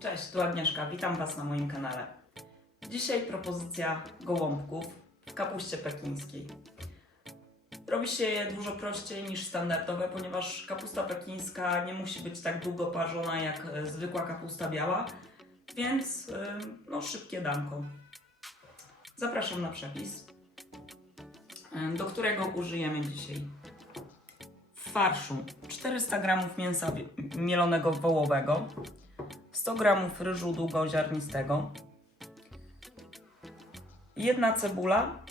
Cześć, tu Agnieszka, witam Was na moim kanale. Dzisiaj propozycja gołąbków w kapuście pekińskiej. Robi się je dużo prościej niż standardowe, ponieważ kapusta pekińska nie musi być tak długo parzona jak e, zwykła kapusta biała, więc no, szybkie danko. Zapraszam na przepis, e, do którego użyjemy dzisiaj w farszu 400 g mięsa mielonego wołowego, 100 g ryżu długoziarnistego, jedna cebula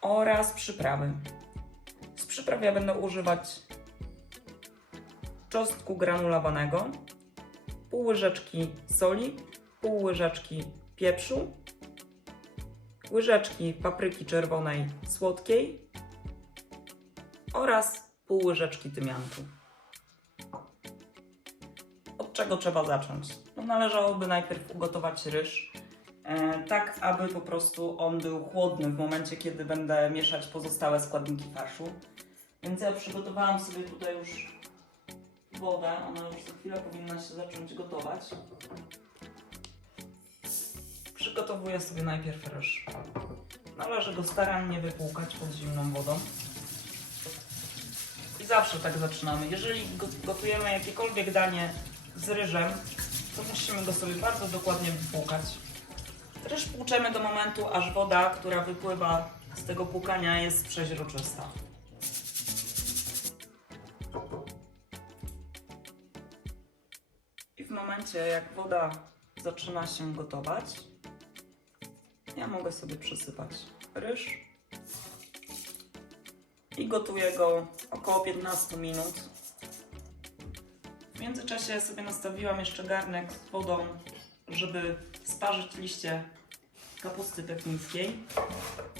oraz przyprawy. Z przypraw ja będę używać czosnku granulowanego, pół łyżeczki soli, pół łyżeczki pieprzu, łyżeczki papryki czerwonej słodkiej oraz pół łyżeczki tymianku. Czego trzeba zacząć? No, należałoby najpierw ugotować ryż, e, tak aby po prostu on był chłodny w momencie, kiedy będę mieszać pozostałe składniki farszu. Więc ja przygotowałam sobie tutaj już wodę, ona już za chwilę powinna się zacząć gotować. Przygotowuję sobie najpierw ryż. Należy go starannie wypłukać pod zimną wodą. I zawsze tak zaczynamy. Jeżeli go- gotujemy jakiekolwiek danie z ryżem, to musimy go sobie bardzo dokładnie wypłukać. Ryż płuczemy do momentu, aż woda, która wypływa z tego płukania jest przeźroczysta. I w momencie, jak woda zaczyna się gotować, ja mogę sobie przysypać ryż i gotuję go około 15 minut. W międzyczasie sobie nastawiłam jeszcze garnek z wodą, żeby sparzyć liście kapusty pekińskiej.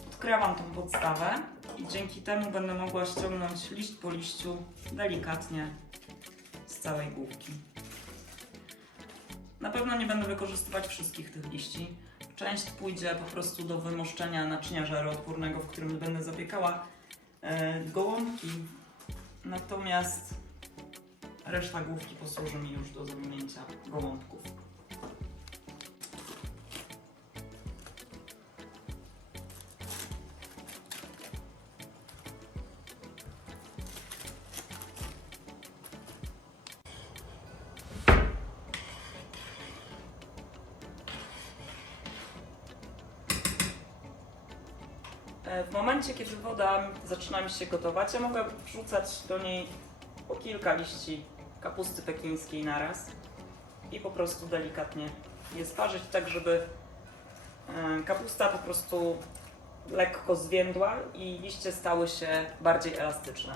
Odkrawam tą podstawę i dzięki temu będę mogła ściągnąć liść po liściu delikatnie z całej główki. Na pewno nie będę wykorzystywać wszystkich tych liści. Część pójdzie po prostu do wymoszczenia naczynia żaroodpornego, w którym będę zapiekała e, gołąbki. Natomiast reszta główki posłuży mi już do zawinięcia gołąbków. E, W momencie, kiedy woda zaczyna mi się gotować, ja mogę wrzucać do niej po kilka liści kapusty pekińskiej naraz i po prostu delikatnie je sparzyć, tak żeby e, kapusta po prostu lekko zwiędła i liście stały się bardziej elastyczne.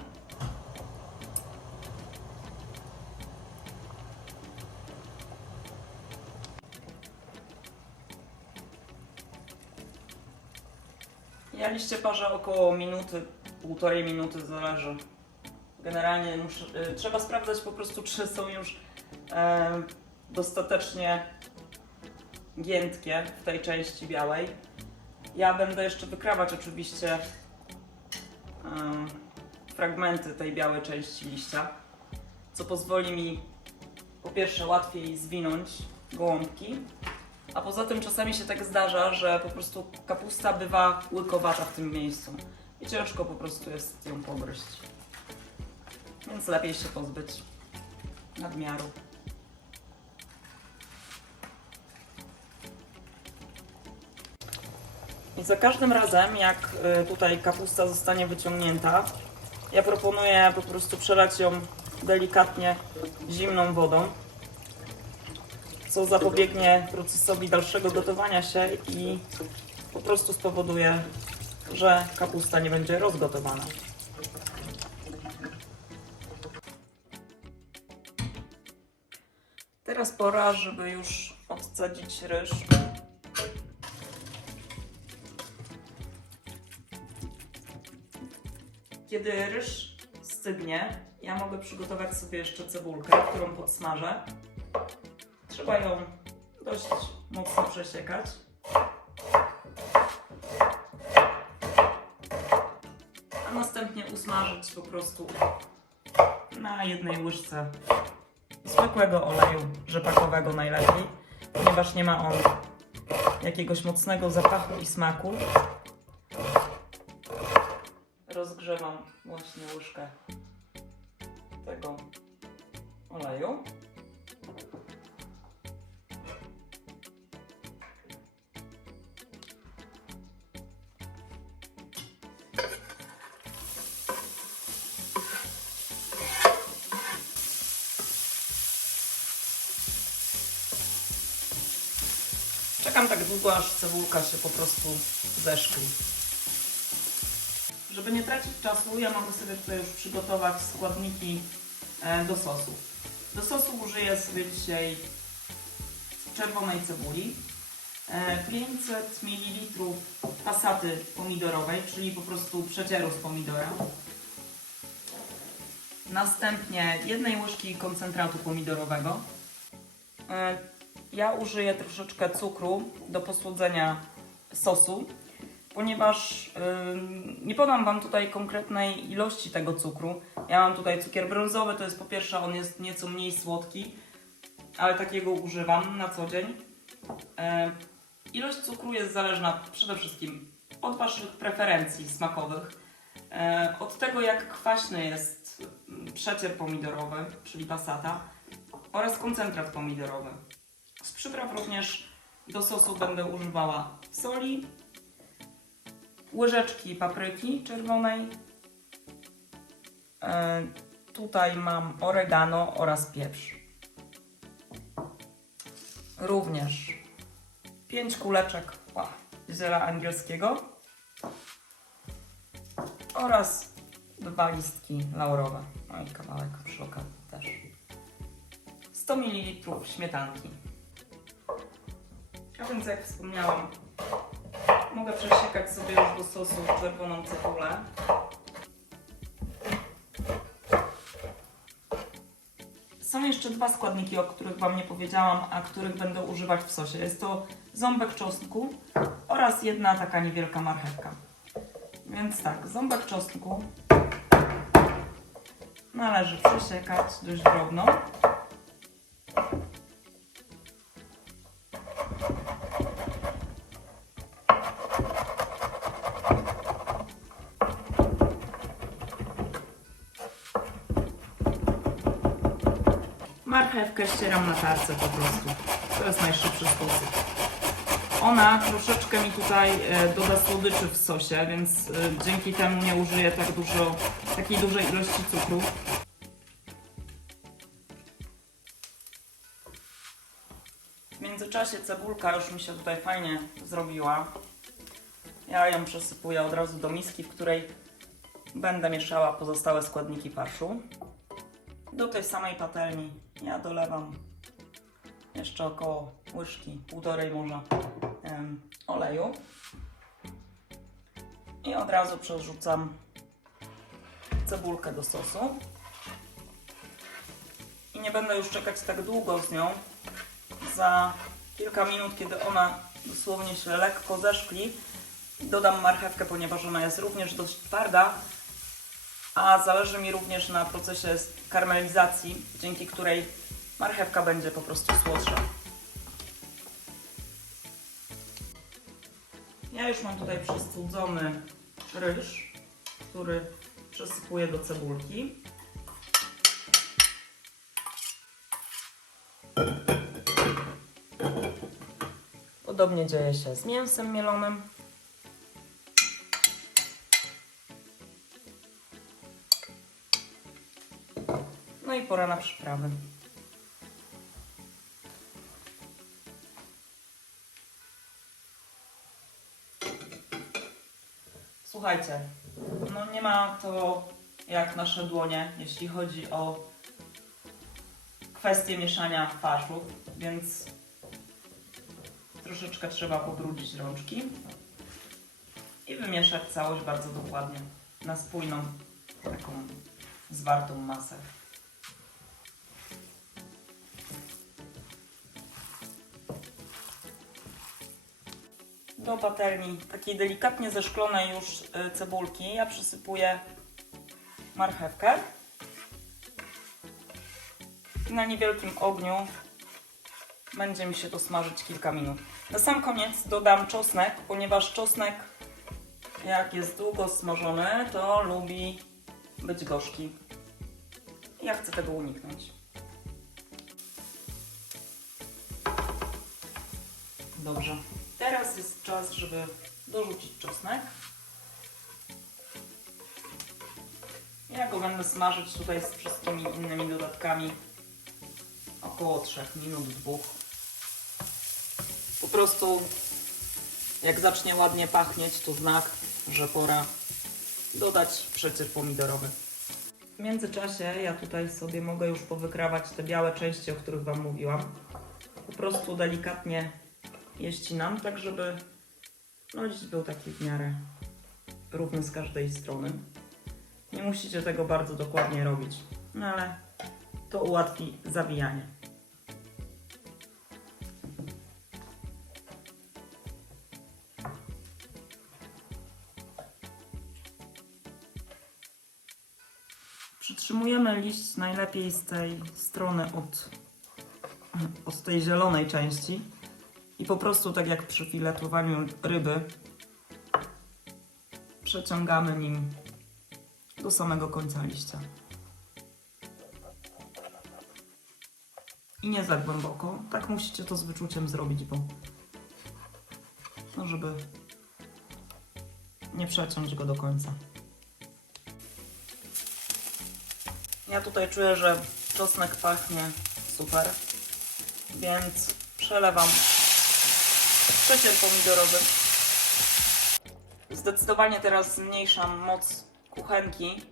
Ja liście parzę około minuty, półtorej minuty, zależy. Generalnie y, trzeba sprawdzać po prostu, czy są już e, dostatecznie giętkie w tej części białej. Ja będę jeszcze wykrawać oczywiście e, fragmenty tej białej części liścia, co pozwoli mi po pierwsze łatwiej zwinąć gołąbki, a poza tym czasami się tak zdarza, że po prostu kapusta bywa łykowata w tym miejscu i ciężko po prostu jest ją pogryźć. Więc lepiej się pozbyć nadmiaru. I za każdym razem, jak y, tutaj kapusta zostanie wyciągnięta, ja proponuję po prostu przelać ją delikatnie zimną wodą co zapobiegnie procesowi dalszego gotowania się i po prostu spowoduje, że kapusta nie będzie rozgotowana. Teraz pora, żeby już odcadzić ryż. Kiedy ryż stygnie, ja mogę przygotować sobie jeszcze cebulkę, którą podsmażę. Trzeba ją dość mocno przesiekać. A następnie usmażyć po prostu na jednej łyżce zwykłego oleju rzepakowego najlepiej, ponieważ nie ma on jakiegoś mocnego zapachu i smaku. Rozgrzewam właśnie łyżkę tego oleju. Czekam tak długo, aż cebulka się po prostu zeszkli. Żeby nie tracić czasu, ja mogę sobie tutaj już przygotować składniki e, do sosu. Do sosu użyję sobie dzisiaj czerwonej cebuli, e, 500 ml pasaty pomidorowej, czyli po prostu przecieru z pomidora. Następnie jednej łyżki koncentratu pomidorowego. Ja użyję troszeczkę cukru do posłodzenia sosu, ponieważ nie podam Wam tutaj konkretnej ilości tego cukru. Ja mam tutaj cukier brązowy, to jest po pierwsze on jest nieco mniej słodki, ale takiego używam na co dzień. E, Ilość cukru jest zależna przede wszystkim od Waszych preferencji smakowych, e, od tego jak kwaśny jest przecier pomidorowy, czyli passata oraz koncentrat pomidorowy. Z przypraw również do sosu będę używała soli, łyżeczki papryki czerwonej. E, tutaj mam oregano oraz pieprz. Również 5 kuleczek ła, ziela angielskiego oraz dwa listki laurowe. No i kawałek przy okazji też. 100 ml śmietanki. Więc jak wspomniałam, mogę przesiekać sobie już do sosu czerwoną cebulę. Są jeszcze dwa składniki, o których Wam nie powiedziałam, a których będę używać w sosie. Jest to ząbek czosnku oraz jedna taka niewielka marchewka. Więc tak, ząbek czosnku należy przesiekać dość drobno. Marchewkę ścieram na tarce po prostu. To jest najszybszy sposób. Ona troszeczkę mi tutaj e, doda słodyczy w sosie, więc e, dzięki temu nie użyję tak dużo, takiej dużej ilości cukru. W międzyczasie cebulka już mi się tutaj fajnie zrobiła. Ja ją przesypuję od razu do miski, w której będę mieszała pozostałe składniki farszu. Do tej samej patelni ja dolewam jeszcze około łyżki, półtorej może oleju. I od razu przerzucam cebulkę do sosu. I nie będę już czekać tak długo z nią. Za kilka minut, kiedy ona dosłownie się lekko zeszkli, dodam marchewkę, ponieważ ona jest również dość twarda, a zależy mi również na procesie karmelizacji, dzięki której marchewka będzie po prostu słodsza. Ja już mam tutaj przestudzony ryż, który przesypuję do cebulki. Podobnie dzieje się z mięsem mielonym. No i pora na przyprawy. Słuchajcie, no nie ma to jak nasze dłonie, jeśli chodzi o kwestię mieszania farzów, więc troszeczkę trzeba pobrudzić rączki i wymieszać całość bardzo dokładnie na spójną, taką zwartą masę. Do patelni takiej delikatnie zeszklonej już y, cebulki ja przysypuję marchewkę. I na niewielkim ogniu będzie mi się to smażyć kilka minut. Na sam koniec dodam czosnek, ponieważ czosnek jak jest długo smażony, to lubi być gorzki. Ja chcę tego uniknąć. Dobrze. Teraz jest czas, żeby dorzucić czosnek. Ja go będę smażyć tutaj z wszystkimi innymi dodatkami około 3 minut, dwóch. Po prostu jak zacznie ładnie pachnieć, to znak, że pora dodać przecier pomidorowy. W międzyczasie ja tutaj sobie mogę już powykrawać te białe części, o których Wam mówiłam. Po prostu delikatnie je ścinam, tak żeby no, liść był taki w miarę równy z każdej strony. Nie musicie tego bardzo dokładnie robić, no ale to ułatwi zawijanie. Przytrzymujemy liść najlepiej z tej strony od, od tej zielonej części i po prostu tak jak przy filetowaniu ryby przeciągamy nim do samego końca liścia. I nie za głęboko. Tak musicie to z wyczuciem zrobić, bo no żeby nie przeciąć go do końca. Ja tutaj czuję, że czosnek pachnie super, więc przelewam przecier pomidorowy. Zdecydowanie teraz zmniejszam moc kuchenki,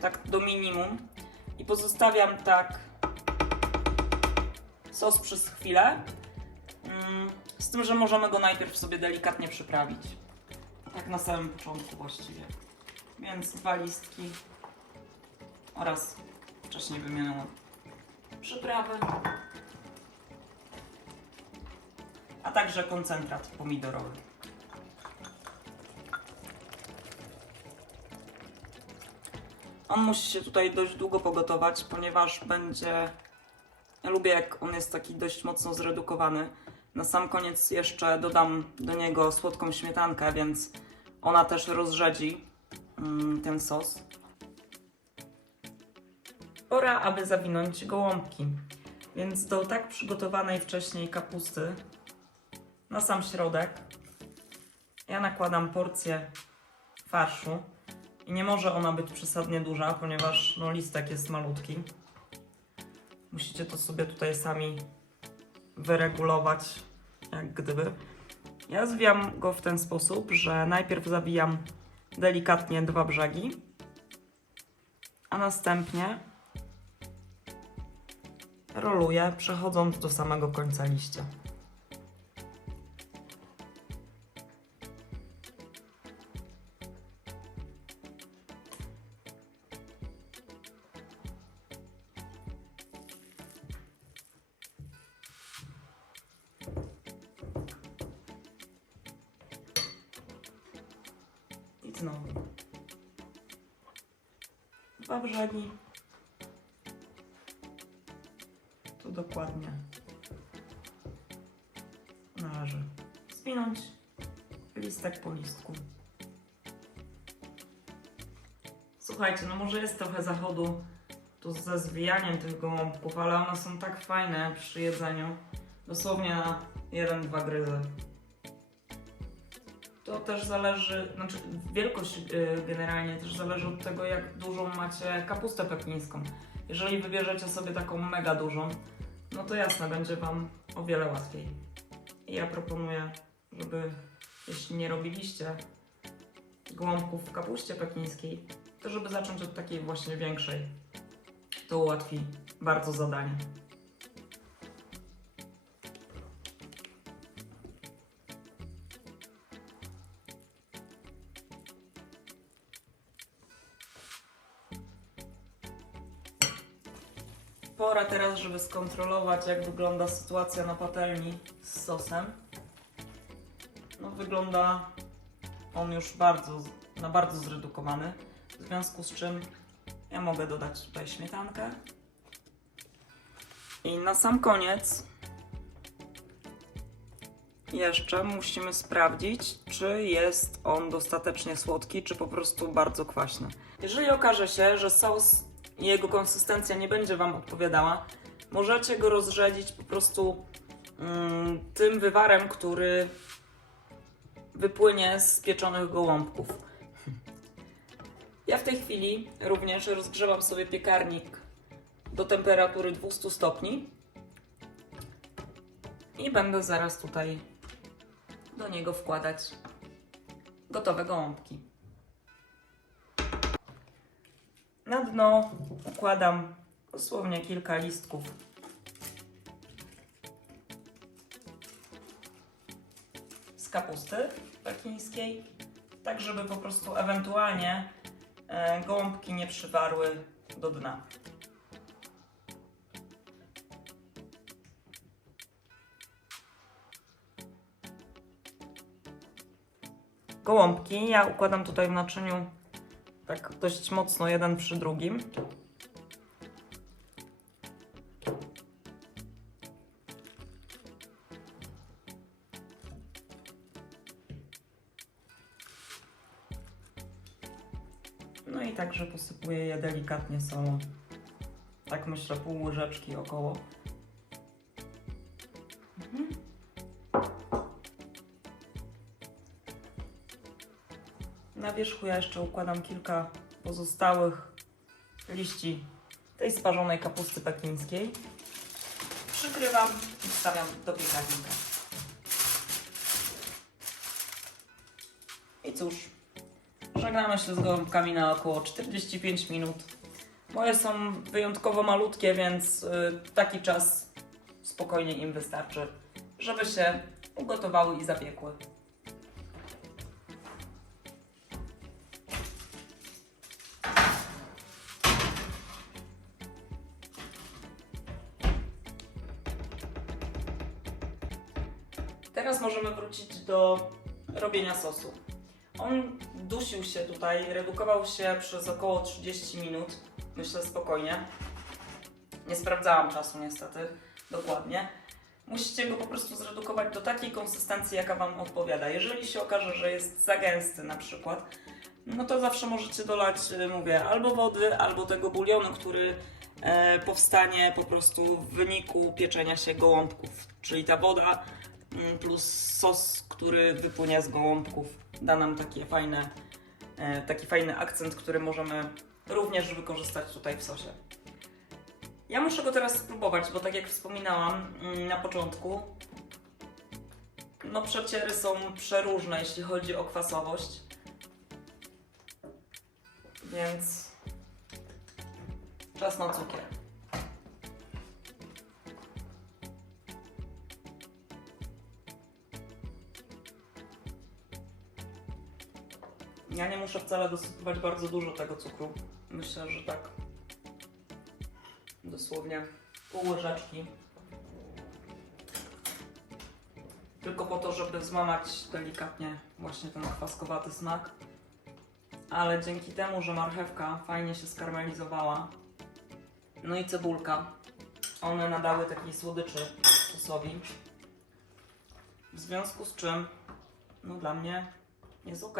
tak do minimum i pozostawiam tak sos przez chwilę, Mm, z tym, że możemy go najpierw sobie delikatnie przyprawić. Tak na samym początku właściwie. Więc dwa listki oraz wcześniej wymienioną przyprawę, a także koncentrat pomidorowy. On musi się tutaj dość długo pogotować, ponieważ będzie. Ja lubię, jak on jest taki dość mocno zredukowany. Na sam koniec jeszcze dodam do niego słodką śmietankę, więc ona też rozrzedzi mm, ten sos. Pora, aby zawinąć gołąbki. Więc do tak przygotowanej wcześniej kapusty na sam środek ja nakładam porcję farszu. I nie może ona być przesadnie duża, ponieważ no, listek jest malutki. Musicie to sobie tutaj sami wyregulować, jak gdyby. Ja zwijam go w ten sposób, że najpierw zawijam delikatnie dwa brzegi, a następnie roluję, przechodząc do samego końca liścia. Należy spinąć listek po listku. Słuchajcie, no może jest trochę zachodu tu ze zwijaniem tych gołąbków, ale one są tak fajne przy jedzeniu. Dosłownie na jeden-dwa gryzy. To też zależy, znaczy wielkość y, generalnie też zależy od tego, jak dużą macie kapustę pekińską. Jeżeli wybierzecie sobie taką mega dużą, no to jasne, będzie Wam o wiele łatwiej. Ja proponuję, żeby jeśli nie robiliście gołąbków w kapuście pekińskiej, to żeby zacząć od takiej właśnie większej. To ułatwi bardzo zadanie. Pora teraz, żeby skontrolować, jak wygląda sytuacja na patelni sosem. No, wygląda on już bardzo, na bardzo zredukowany, w związku z czym ja mogę dodać tutaj śmietankę. I na sam koniec jeszcze musimy sprawdzić, czy jest on dostatecznie słodki, czy po prostu bardzo kwaśny. Jeżeli okaże się, że sos i jego konsystencja nie będzie Wam odpowiadała, możecie go rozrzedzić po prostu tym wywarem, który wypłynie z pieczonych gołąbków. Ja w tej chwili również rozgrzewam sobie piekarnik do temperatury 200 stopni i będę zaraz tutaj do niego wkładać gotowe gołąbki. Na dno układam dosłownie kilka listków kapusty pekińskiej, tak żeby po prostu ewentualnie e, gołąbki nie przywarły do dna. Gołąbki ja układam tutaj w naczyniu tak dość mocno jeden przy drugim. Także posypuję je delikatnie solą. Tak myślę pół łyżeczki około. Mhm. Na wierzchu ja jeszcze układam kilka pozostałych liści tej sparzonej kapusty pekińskiej. Przykrywam i wstawiam do piekarnika. I cóż, żegnamy się z gołąbkami na około 45 minut. Moje są wyjątkowo malutkie, więc y, taki czas spokojnie im wystarczy, żeby się ugotowały i zapiekły. Teraz możemy wrócić do robienia sosu. On dusił się tutaj, redukował się przez około 30 minut. Myślę spokojnie. Nie sprawdzałam czasu niestety dokładnie. Musicie go po prostu zredukować do takiej konsystencji, jaka Wam odpowiada. Jeżeli się okaże, że jest za gęsty na przykład, no to zawsze możecie dolać, y, mówię, albo wody, albo tego bulionu, który e, powstanie po prostu w wyniku pieczenia się gołąbków. Czyli ta woda mm, plus sos, który wypłynie z gołąbków, da nam takie fajne, e, taki fajny akcent, który możemy również wykorzystać tutaj w sosie. Ja muszę go teraz spróbować, bo tak jak wspominałam mm, na początku, no przeciery są przeróżne, jeśli chodzi o kwasowość. Więc czas na cukier. Ja nie muszę wcale dosypywać bardzo dużo tego cukru. Myślę, że tak dosłownie pół łyżeczki. Tylko po to, żeby złamać delikatnie właśnie ten kwaskowaty smak. Ale dzięki temu, że marchewka fajnie się skarmelizowała, no i cebulka, one nadały takiej słodyczy sosowi. W związku z czym, no dla mnie jest ok.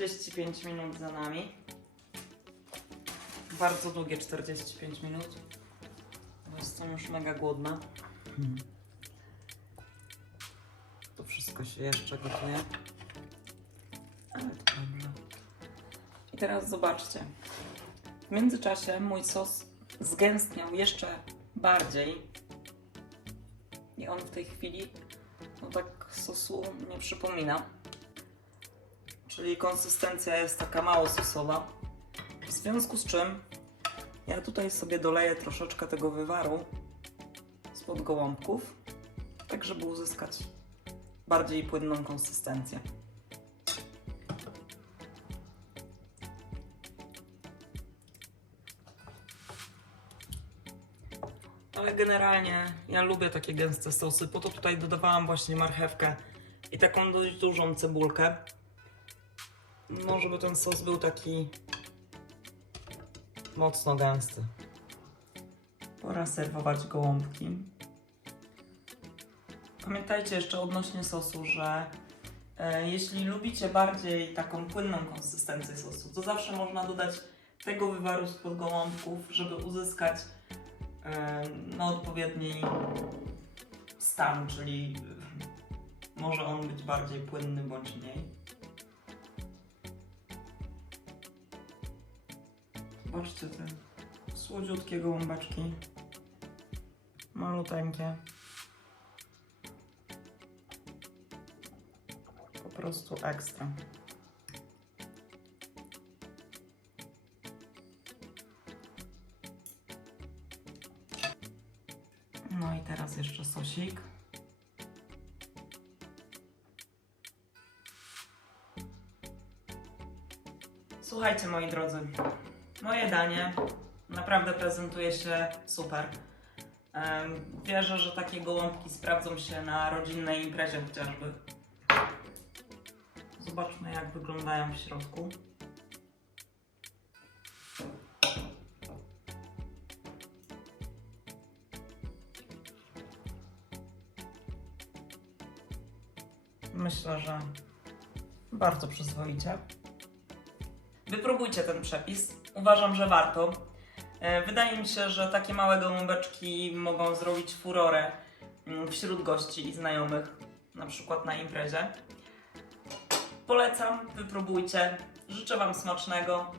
Czterdzieści pięć minut za nami. Bardzo długie 45 minut. Jestem już mega głodna. To wszystko się jeszcze gotuje. Ale to dobrze. I teraz zobaczcie. W międzyczasie mój sos zgęstniał jeszcze bardziej. I on w tej chwili no tak sosu nie przypomina. Czyli konsystencja jest taka mało sosowa. W związku z czym ja tutaj sobie doleję troszeczkę tego wywaru spod gołąbków, tak żeby uzyskać bardziej płynną konsystencję. Ale generalnie ja lubię takie gęste sosy, po to tutaj dodawałam właśnie marchewkę i taką dość dużą cebulkę. No, żeby ten sos był taki mocno gęsty. Pora serwować gołąbki. Pamiętajcie jeszcze odnośnie sosu, że e, jeśli lubicie bardziej taką płynną konsystencję sosu, to zawsze można dodać tego wywaru spod gołąbków, żeby uzyskać e, no, odpowiedni stan, czyli e, może on być bardziej płynny bądź mniej. Zobaczcie te słodziutkie gołąbeczki. Maluteńkie. Po prostu ekstra. No i teraz jeszcze sosik. Słuchajcie moi drodzy, moje danie naprawdę prezentuje się super. Wierzę, że takie gołąbki sprawdzą się na rodzinnej imprezie chociażby. Zobaczmy jak wyglądają w środku. Myślę, że bardzo przyzwoicie. Wypróbujcie ten przepis. Uważam, że warto. E, Wydaje mi się, że takie małe gołąbeczki mogą zrobić furorę mm, wśród gości i znajomych, na przykład na imprezie. Polecam, wypróbujcie. Życzę Wam smacznego.